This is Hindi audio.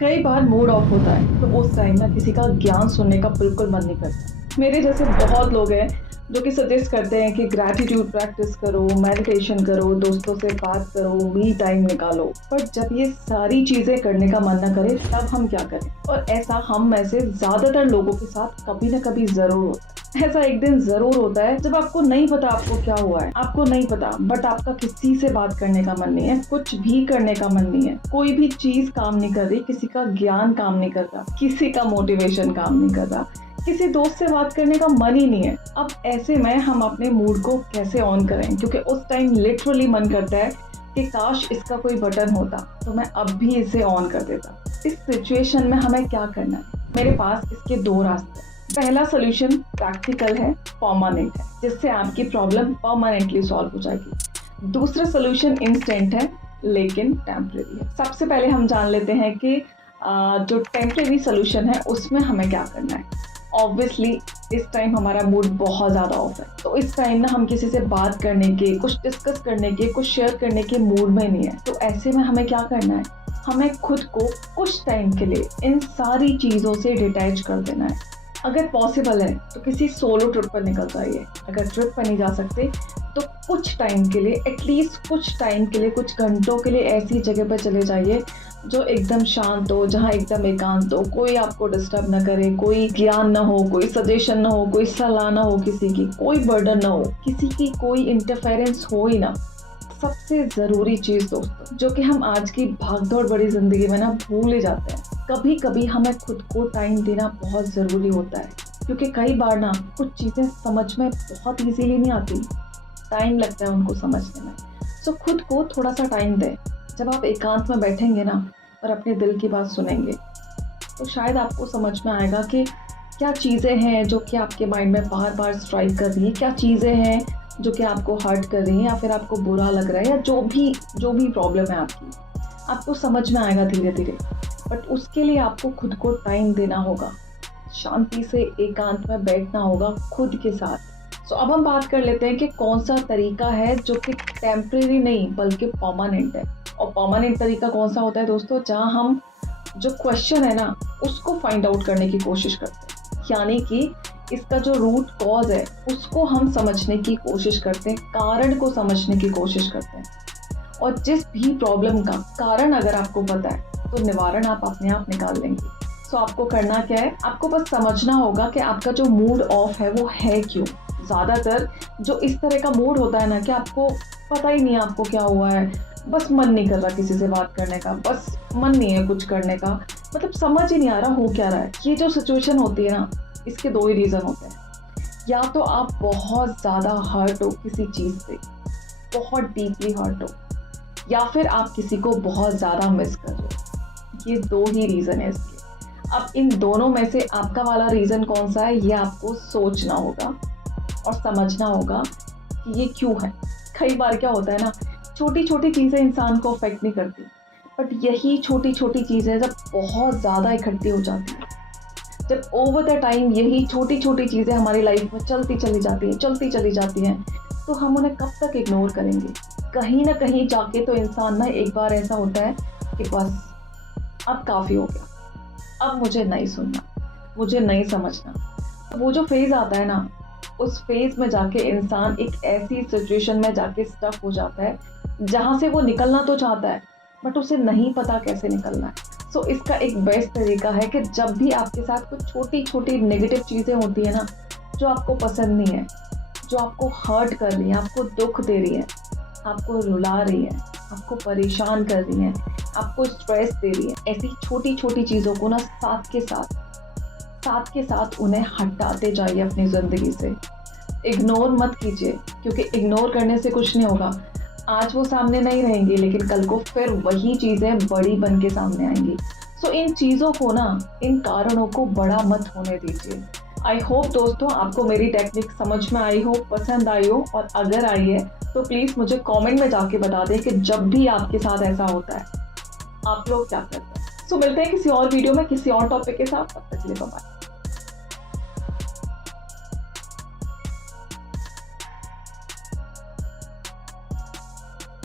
कई बार मूड ऑफ होता है तो उस टाइम ना किसी का ज्ञान सुनने का बिल्कुल मन नहीं करता। मेरे जैसे बहुत लोग हैं जो कि सजेस्ट करते हैं कि ग्रैटिट्यूड प्रैक्टिस करो, मेडिटेशन करो, दोस्तों से बात करो, मी टाइम निकालो। पर जब ये सारी चीजें करने का मन ना करे तब हम क्या करें? और ऐसा हम में से ज्यादातर लोगों के साथ कभी ना कभी जरूर होता है। ऐसा एक दिन जरूर होता है जब आपको नहीं पता आपको क्या हुआ है, आपको नहीं पता, बट आपका किसी से बात करने का मन नहीं है, कुछ भी करने का मन नहीं है, कोई भी चीज काम नहीं कर रही, किसी का ज्ञान काम नहीं कर रहा, किसी का मोटिवेशन काम नहीं कर रहा, किसी दोस्त से बात करने का मन ही नहीं है। अब ऐसे में हम अपने मूड को कैसे ऑन करें? क्योंकि उस टाइम लिटरली मन करता है कि काश इसका कोई बटन होता तो मैं अब भी इसे ऑन कर देता। इस सिचुएशन में हमें क्या करना है? मेरे पास इसके दो रास्ते हैं। पहला सोल्यूशन प्रैक्टिकल है, परमानेंट है, जिससे आपकी प्रॉब्लम परमानेंटली सॉल्व हो जाएगी। दूसरा सोल्यूशन इंस्टेंट है लेकिन टेम्परेरी है। सबसे पहले हम जान लेते हैं कि जो टेम्परेरी सोल्यूशन है उसमें हमें क्या करना है। ऑब्वियसली इस टाइम हमारा मूड बहुत ज़्यादा ऑफ है, तो इस टाइम ना हम किसी से बात करने के, कुछ डिस्कस करने के, कुछ शेयर करने के मूड में नहीं है। तो ऐसे में हमें क्या करना है? हमें खुद को कुछ टाइम के लिए इन सारी चीज़ों से डिटैच कर देना है। अगर पॉसिबल है तो किसी सोलो ट्रिप पर निकल जाइए। अगर ट्रिप पर नहीं जा सकते तो कुछ टाइम के लिए, एटलीस्ट कुछ टाइम के लिए, कुछ घंटों के लिए ऐसी जगह पर चले जाइए जो एकदम शांत हो, जहाँ एकदम एकांत हो, कोई आपको डिस्टर्ब ना करे, कोई ज्ञान ना हो, कोई सजेशन ना हो, कोई सलाह ना हो, किसी की कोई बर्डन ना हो, किसी की कोई इंटरफेरेंस हो ही ना। सबसे ज़रूरी चीज़ दोस्तों, जो कि हम आज की भागदौड़ बड़ी ज़िंदगी में ना भूल ही जाते हैं, कभी कभी हमें खुद को टाइम देना बहुत ज़रूरी होता है। क्योंकि कई बार ना कुछ चीज़ें समझ में बहुत इजीली नहीं आती, टाइम लगता है उनको समझने में। सो खुद को थोड़ा सा टाइम दें। जब आप एकांत में बैठेंगे ना और अपने दिल की बात सुनेंगे तो शायद आपको समझ में आएगा कि क्या चीज़ें हैं जो कि आपके माइंड में बार बार स्ट्राइक कर रही है, क्या चीज़ें हैं जो कि आपको हर्ट कर रही हैं या फिर आपको बुरा लग रहा है, या जो भी प्रॉब्लम है आपकी, आपको समझ में आएगा धीरे धीरे। बट उसके लिए आपको खुद को टाइम देना होगा, शांति से एकांत में बैठना होगा खुद के साथ। सो अब हम बात कर लेते हैं कि कौन सा तरीका है जो कि टेम्परेरी नहीं बल्कि परमानेंट है। और परमानेंट तरीका कौन सा होता है दोस्तों? जहां हम जो क्वेश्चन है ना उसको फाइंड आउट करने की कोशिश करते हैं, यानी कि इसका जो रूट कॉज है उसको हम समझने की कोशिश करते हैं, कारण को समझने की कोशिश करते हैं। और जिस भी प्रॉब्लम का कारण अगर आपको पता है तो निवारण आप अपने आप निकाल लेंगे। सो आपको करना क्या है? आपको बस समझना होगा कि आपका जो मूड ऑफ है वो है क्यों। ज़्यादातर जो इस तरह का मूड होता है ना कि आपको पता ही नहीं है आपको क्या हुआ है, बस मन नहीं कर रहा किसी से बात करने का, बस मन नहीं है कुछ करने का, मतलब समझ ही नहीं आ रहा हो क्या रहा है। ये जो सिचुएशन होती है ना, इसके दो ही रीज़न होते हैं। या तो आप बहुत ज़्यादा हर्ट हो किसी चीज़ से, बहुत डीपली हर्ट हो, या फिर आप किसी को बहुत ज़्यादा मिस कर रहे हो। ये दो ही रीज़न है इसके। अब इन दोनों में से आपका वाला रीज़न कौन सा है ये आपको सोचना होगा और समझना होगा कि ये क्यों है। कई बार क्या होता है ना, छोटी छोटी चीज़ें इंसान को अफेक्ट नहीं करती, बट यही छोटी छोटी चीज़ें जब बहुत ज़्यादा इकट्ठी हो जाती हैं, जब ओवर द टाइम यही छोटी छोटी चीज़ें हमारी लाइफ में चलती चली जाती हैं, तो हम उन्हें कब तक इग्नोर करेंगे? कहीं ना कहीं जाके तो इंसान ना एक बार ऐसा होता है कि बस अब काफ़ी हो गया, अब मुझे नहीं सुनना, मुझे नहीं समझना। तो वो जो फेज़ आता है ना, उस फेज़ में जाके इंसान एक ऐसी सिचुएशन में जाके स्टक हो जाता है जहाँ से वो निकलना तो चाहता है बट उसे नहीं पता कैसे निकलना है। सो इसका एक बेस्ट तरीका है कि जब भी आपके साथ कुछ छोटी छोटी नेगेटिव चीज़ें होती है ना जो आपको पसंद नहीं है, जो आपको हर्ट कर रही है, आपको दुख दे रही है, आपको रुला रही है, आपको परेशान कर रही है, आपको स्ट्रेस दे रही है, ऐसी छोटी छोटी चीज़ों को ना साथ के साथ उन्हें हटाते जाइए अपनी ज़िंदगी से। इग्नोर मत कीजिए, क्योंकि इग्नोर करने से कुछ नहीं होगा। आज वो सामने नहीं रहेंगी लेकिन कल को फिर वही चीज़ें बड़ी बन के सामने आएंगी। सो इन चीज़ों को ना, इन कारणों को बड़ा मत होने दीजिए। आई होप दोस्तों आपको मेरी टेक्निक समझ में आई हो, पसंद आई हो, और अगर आई है तो प्लीज़ मुझे कमेंट में जाके बता दें कि जब भी आपके साथ ऐसा होता है आप लोग क्या करते हैं। सो मिलते हैं किसी और वीडियो में किसी और टॉपिक के साथ। तब तक के लिए बाय।